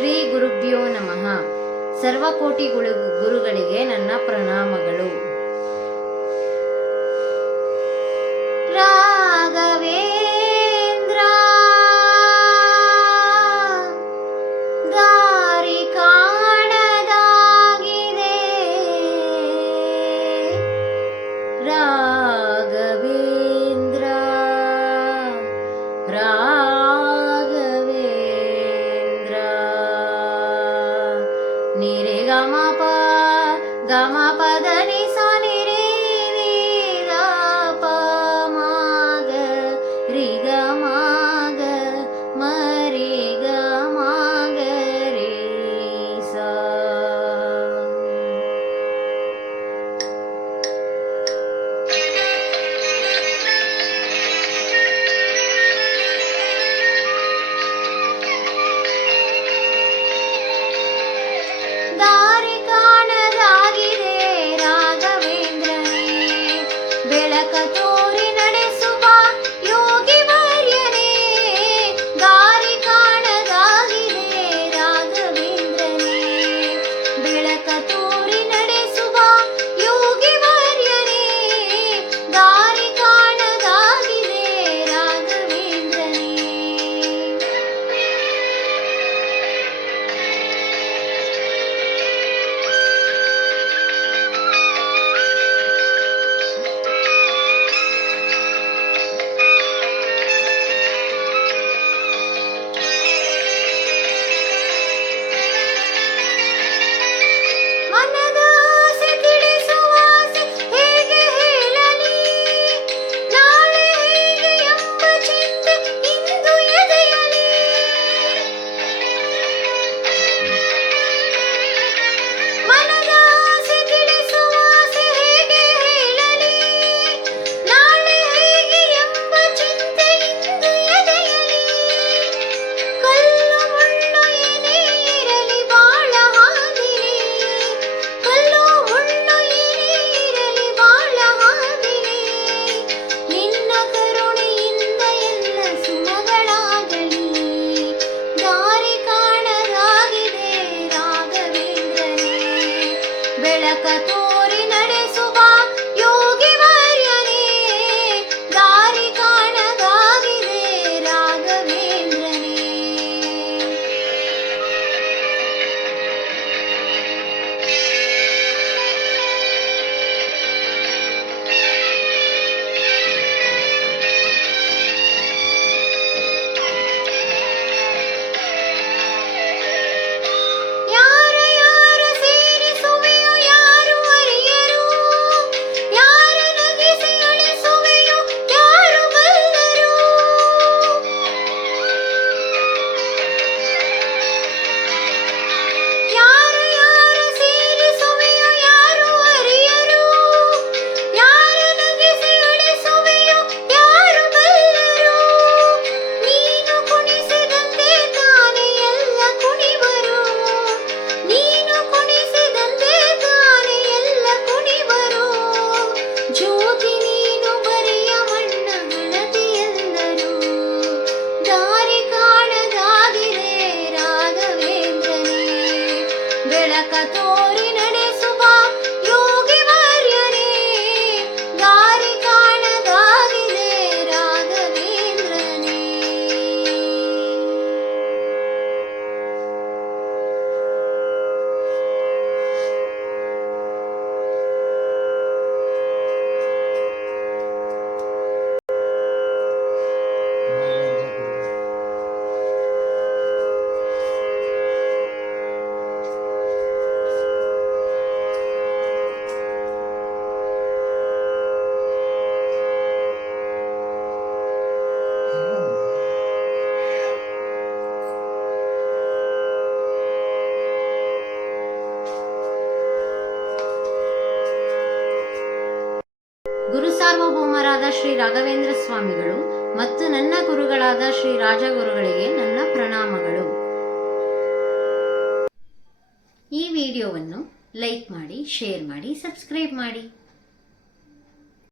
ಶ್ರೀ ಗುರುಭ್ಯೋ ನಮಃ. ಸರ್ವಕೋಟಿ ಗುರುಗಳಿಗೆ ನನ್ನ ಪ್ರಣಾಮಗಳು. ರಾಘವೇಂದ್ರ ದಾರಿ ಕಾಣದಾಗಿದೆ, ರಾಘವೇಂದ್ರ ನಿರೆ ಗಮಪ ಧನಿ ಸ ನಿರೆ ದ ಪ ಮಾಗ ರಿ ಗ ಮಾಗ ಮರಿ ಗ ಮಾಗ ರೇ ಸ. ದಾರಿ ಕಾಣದಾಗಿದೆ ರಾಘವೇಂದ್ರನೇ, ಬೆಳಕ ತೋರಿ ನಡೆಸುವ ಯೋಗಿ ವರ್ಯನೇ. ದಾರಿ ಕಾಣದಾಗಿದೆ ರಾಘವೇಂದ್ರನೇ, ಬೆಳಕ ತೋರಿ ನಡೆಸುವ ಯೋಗಿ ವರ್ಯನೇ. ದಾರಿ ಕಾಣದಾಗಿದೆ ರಾಘವೇಂದ್ರನೇ. ಮನದ ಆಸೆ ತಿಳಿಸುವ ಆಸೆ ಹೇಗೆ ಹೇಳಲಿ, ನಾಳೆ ಹೇಗೆ ಎಂಬ ಚಿಂತೆ ಇಂದು ಎದೆಯಲಿ. ಮನದ ಆಸೆ ತಿಳಿಸುವ ಆಸೆ ಹೇಗೆ ಹೇಳಲಿ, ನಾಳೆ ಹೇಗೆ ಎಂಬ ಚಿಂತೆ ಇಂದು ಎದೆಯಲಿ. ಕಲ್ಲು ಮುಳ್ಳು ಏನೇ ಇರಲಿ ಬಾಳ ಹಾದಿರಿ, ಕಲ್ಲು ಮುಳ್ಳು ಏನೇ ಇರಲಿ ಬಾಳ ಹಾದಿರಿ. ನಿನ್ನ ಕರುಣೆಯಿಂದ ಎಲ್ಲ ಸುಮಗಳಾಗಲಿ. ದಾರಿ ಕಾಣದಾಗಿದೆ ರಾಘವೇಂದ್ರನೇ, ಬೆಳಕ ತೋರಿ ನಡೆಸುವ ಯೋಗಿ ವರ್ಯನೇ. ದಾರಿ ಕಾಣದಾಗಿದೆ ರಾಘವೇಂದ್ರನೇ. ಯಾರ ಯಾರ ಸೇರಿಸುವೆಯೋ ಯಾರು ಅರಿಯರು, ಯಾರ ನಗಿಸಿ ಅಳಿಸುವೆಯೋ ಯಾರು ಬಲ್ಲರು. ಯಾರ ಯಾರ ಸೇರಿಸುವೆಯೋ ಯಾರು ಅರಿಯರು, ಯಾರ ನಗಿಸಿ ಅಳಿಸುವೆಯೋ ಯಾರು ಬಲ್ಲರು. ನೀನು ಕುಣಿಸಿದಂತೆ ತಾನೇ ಎಲ್ಲ ಕುಣಿವರು, ನೀನು ಕುಣಿಸಿದಂತೆ ತಾನೇ ಎಲ್ಲ ಕುಣಿವರು. ಜ್ಯೋತಿ ನೀನು ಬರಿಯ ಮಣ್ಣ ಗಣತಿ ಎಂದರು. ದಾರಿ ಕಾಣದಾಗಿದೆ ರಾಘವೇಂದ್ರನೇ, ಬೆಳಕ ತೋರಿ ನಡೆಸುವ ಯೋಗಿ ವರ್ಯನೇ. ದಾರಿ ಕಾಣದಾಗಿದೆ ರಾಘವೇಂದ್ರನೇ. ಗುರು ಸಾರ್ವಭೌಮರಾದ ಶ್ರೀ ರಾಘವೇಂದ್ರ ಸ್ವಾಮಿಗಳು ಮತ್ತು ನನ್ನ ಗುರುಗಳಾದ ಶ್ರೀ ರಾಜಗುರುಗಳಿಗೆ ನನ್ನ ಪ್ರಣಾಮಗಳು. ಈ ವಿಡಿಯೋವನ್ನು ಲೈಕ್ ಮಾಡಿ, ಶೇರ್ ಮಾಡಿ, ಸಬ್ಸ್ಕ್ರೈಬ್ ಮಾಡಿ.